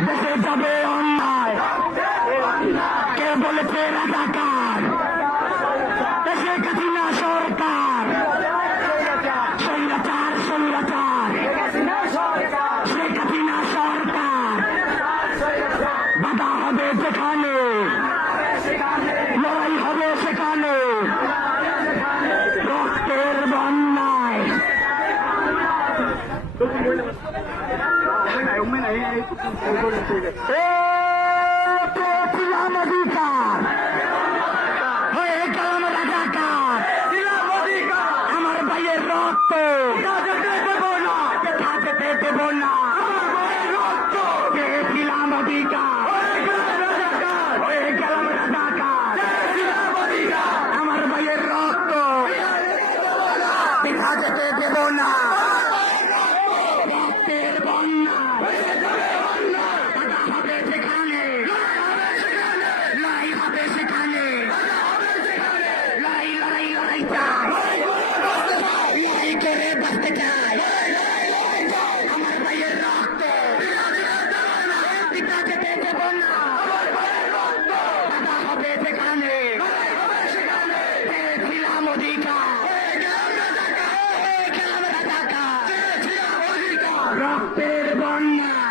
দেশে যাবে অন্যায়, কে বলেছে রাজাকার? দেশে কাঠিনা সরকার, স্বৈরাচার স্বৈরাচার, শেখ হাসিনা সরকার। বাধা হবে যেখানে, লড়াই হবে সেখানে, রক্তের বন্যায়। পেয়েছিলাম অধিকার, হয়ে গেলাম রাজাকার। আমার ভাইয়ের রক্ত থাকতে দেব না, পেয়েছিলাম অধিকার, হয়ে গেলাম রাজাকার। আমার ভাইয়ের রক্ত দেখা যেতে দেব না, রক্তের বন্যা হবে সেখানে, লড়াই হবে সেখানে, লড়াই লড়াই লড়াই চাই, লড়াই করে বাঁচতে চাই। আমার ভাইয়ের রক্ত দেখা যেতে দেব না, বাধা হবে সেখানে, পেয়েছিলাম অধিকার, গেলাম রাজাকার। রক্তের বন্যা